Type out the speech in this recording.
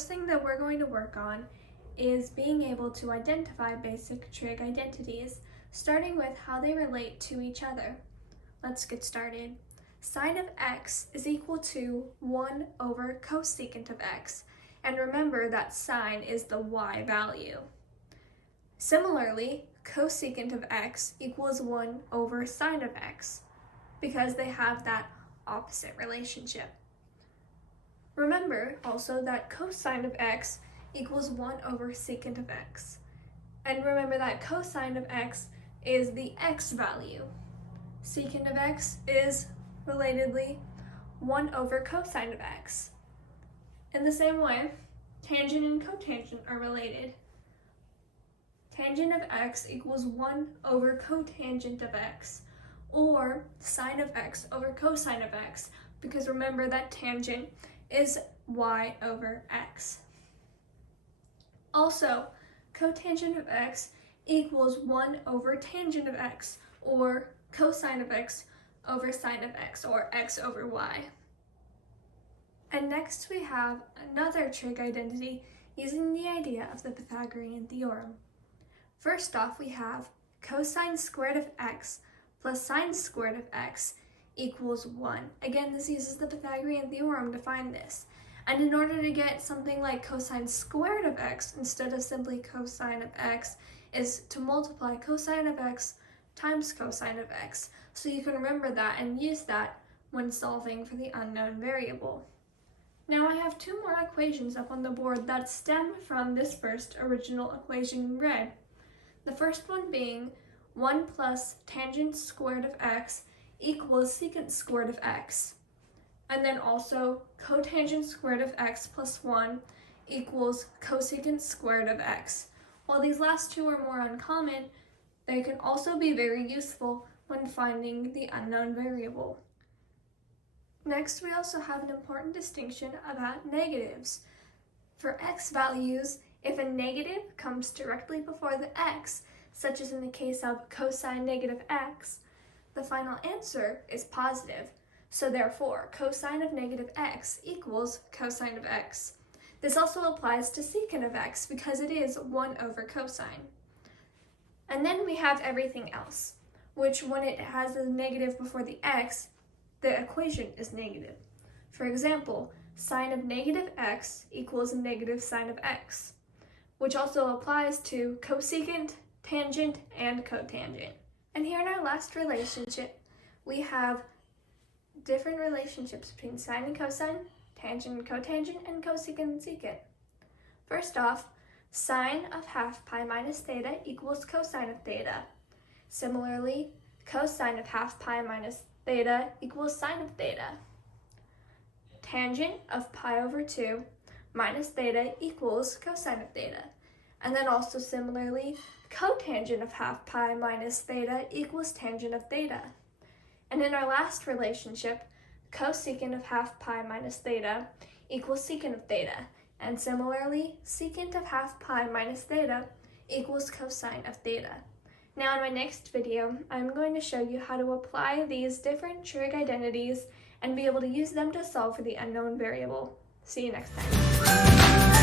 first thing that we're going to work on is being able to identify basic trig identities, starting with how they relate to each other. Let's get started. Sine of x is equal to 1 over cosecant of x, and remember that sine is the y value. Similarly, cosecant of x equals 1 over sine of x, because they have that opposite relationship. Remember also that cosine of x equals 1 over secant of x. And remember that cosine of x is the x value. Secant of x is, relatedly, 1 over cosine of x. In the same way, tangent and cotangent are related. Tangent of x equals 1 over cotangent of x, or sine of x over cosine of x, because remember that tangent is y over x. Also, cotangent of x equals 1 over tangent of x, or cosine of x over sine of x, or x over y. And next we have another trig identity using the idea of the Pythagorean theorem. First off, we have cosine squared of x plus sine squared of x equals 1. Again, this uses the Pythagorean theorem to find this. And in order to get something like cosine squared of x instead of simply cosine of x is to multiply cosine of x times cosine of x. So you can remember that and use that when solving for the unknown variable. Now I have two more equations up on the board that stem from this first original equation in red. The first one being 1 plus tangent squared of x equals secant squared of x. And then also cotangent squared of x plus 1 equals cosecant squared of x. While these last two are more uncommon, they can also be very useful when finding the unknown variable. Next, we also have an important distinction about negatives. For x values, if a negative comes directly before the x, such as in the case of cosine negative x, the final answer is positive. So therefore, cosine of negative x equals cosine of x. This also applies to secant of x because it is 1 over cosine. And then we have everything else, which when it has a negative before the x, the equation is negative. For example, sine of negative x equals negative sine of x, which also applies to cosecant, tangent, and cotangent. And here in our last relationship, we have different relationships between sine and cosine, tangent and cotangent, and cosecant and secant. First off, sine of half pi minus theta equals cosine of theta. Similarly, cosine of half pi minus theta equals sine of theta. Tangent of pi over 2 minus theta equals cosine of theta. And then also similarly, cotangent of half pi minus theta equals tangent of theta. And in our last relationship, cosecant of half pi minus theta equals secant of theta. And similarly, secant of half pi minus theta equals cosine of theta. Now in my next video, I'm going to show you how to apply these different trig identities and be able to use them to solve for the unknown variable. See you next time.